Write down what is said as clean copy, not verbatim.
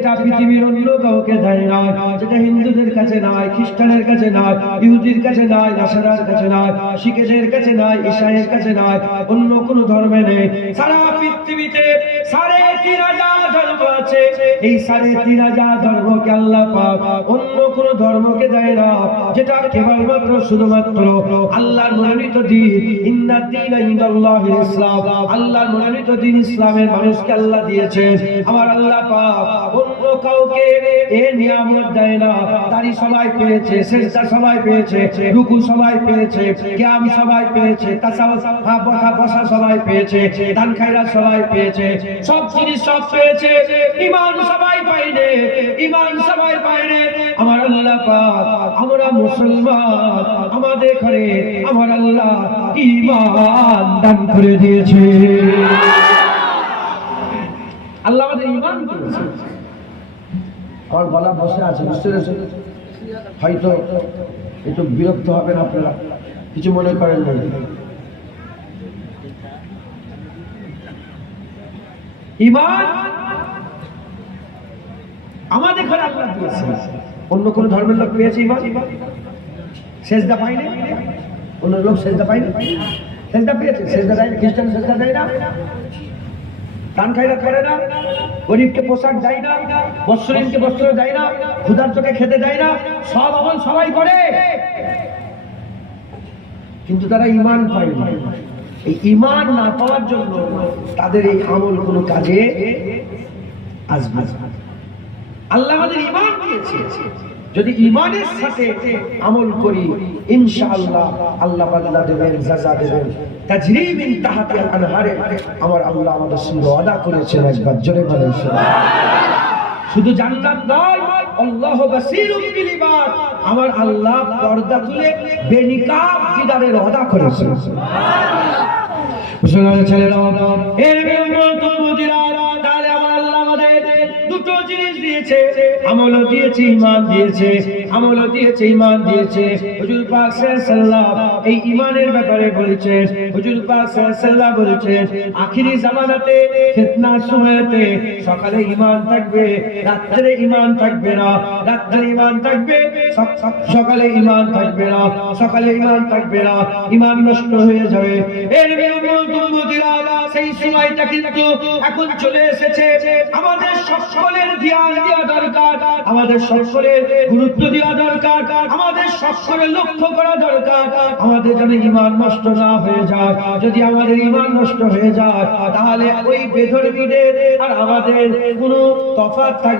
যেটা পৃথিবীর অন্য কাউকে দেয় না, যেটা হিন্দুদের কাছে নাই, খ্রিস্টানের কাছে নাই, ইহুদির কাছে নাই, নাসারার কাছে নাই, শিখেদের কাছে নাই, ঈসাইয়ের কাছে নাই, অন্য কোন ধর্মে নেই। সারা পৃথিবীতে 3.5 ধর্ম আছে। এই 3.5 ধর্মকে আল্লাহ পাক অন্য কোন ধর্মকে দেয় না, যেটা কেবলমাত্র শুধুমাত্র আল্লাহর মনোনীত দ্বীন। ইন্নাদ দীনা ইনদাল্লাহিল ইসলাম, আল্লাহর মনোনীত দ্বীন ইসলামের মানুষকে আল্লাহ দিয়েছেন। আমার আল্লাহ পাক অন্য কাউকে এই নিয়ামত দেয় না। দাড়ি সবাই পেয়েছে, সিজদা সবাই পেয়েছে, রুকু সবাই পেয়েছে, কিয়াম সবাই পেয়েছে, তাসাউফ বসা সবাই পেয়েছে, দান খায়রাত সবাই পেয়েছে, সব জিনিস সব পেয়েছে। ঈমান সবাই পায়নি, ঈমান সবাই পায়নি। আমার আল্লাহ পাক আমরা মুসলমান, আমাদের ঘরে আমার আল্লাহ ঈমান দান করে দিয়েছে। আল্লাহ আমাদের ঈমান দিয়েছে। আর গলা বসে আছে, বুঝতে পেরেছেন? হয়তো একটু বিরক্ত হবেন আপনারা, কিছু মনে করেন না। ঈমান আমাদের ঘরে আল্লাহ দিয়েছে। অন্য কোন ধর্মের লোক পেয়েছে ঈমান? সেজদা পায়নি? অন্য লোক সেজদা পায়নি? সেজদা পেয়েছে, সেজদা দেয়। খ্রিস্টান সেজদা দেয় না, দান খায়রাত করে না, গরিবকে পোশাক দেয় না, বস্ত্রহীনকে বস্ত্র দেয় না, ক্ষুধার্তকে খেতে দেয় না, সব আমল সবাই করে, কিন্তু তারা ঈমান পায় না। এই ঈমান না পাওয়ার জন্য তাদের এই আমল কোনো কাজে আসবে না। আল্লাহ আমাদের ঈমান দিয়েছে, যদি ঈমানের সাথে আমল করি ইনশাআল্লাহ আল্লাহ বাদলা দেবেন, জাযা দেবেন। তাজরি মিন তাহতিল আনহারে আমার আল্লাহ আমাদের সঙ্গে ওয়াদা করেছেন। একবার জোরে বলেন সুবহানাল্লাহ। শুধু জান্নাত নয়, আল্লাহু বাসীরুম বিল ইবাদ, আমার আল্লাহ পর্দা তুলে বেনিকাব দিদারের ওয়াদা করেছেন। সুবহানাল্লাহ। মুসলমান ছেলেরা, এর বিরুদ্ধে মুজিরা, তাহলে আমার আল্লাহ আমাদের দুটো জিনিস দিয়েছে, আমলও দিয়েছে, ঈমান দিয়েছে, আমলও দিয়েছে, ঈমান দিয়েছে। হুজুর পাক সাল্লাল্লাহু এই ঈমানের ব্যাপারে বলেছেন। হুজুর পাক সাল্লাল্লাহু বলেছেন, আখিরি জামানাতে ফিতনার সময়তে সকালে ঈমান থাকবে, রাত্রে ঈমান থাকবে না, রাত্রে ঈমান থাকবে, সকালে ঈমান থাকবে না, সকালে ঈমান থাকবে না, ঈমান নষ্ট হয়ে যাবে। এর সেই সময়টা কিন্তু এখন চলে এসেছে। আমাদের সকলের ধ্যান দেওয়া দরকার, আমাদের সকলের গুরুত্ব দেওয়া দরকার, আমাদের সকলের লক্ষ্য করা দরকার, আমাদের যেন ঈমান নষ্ট না হয়ে যায়। যদি আমাদের ঈমান নষ্ট হয়ে যায় তাহলে ওই বেধর্মীদের আর আমাদের কোনো তফাৎ থাকবে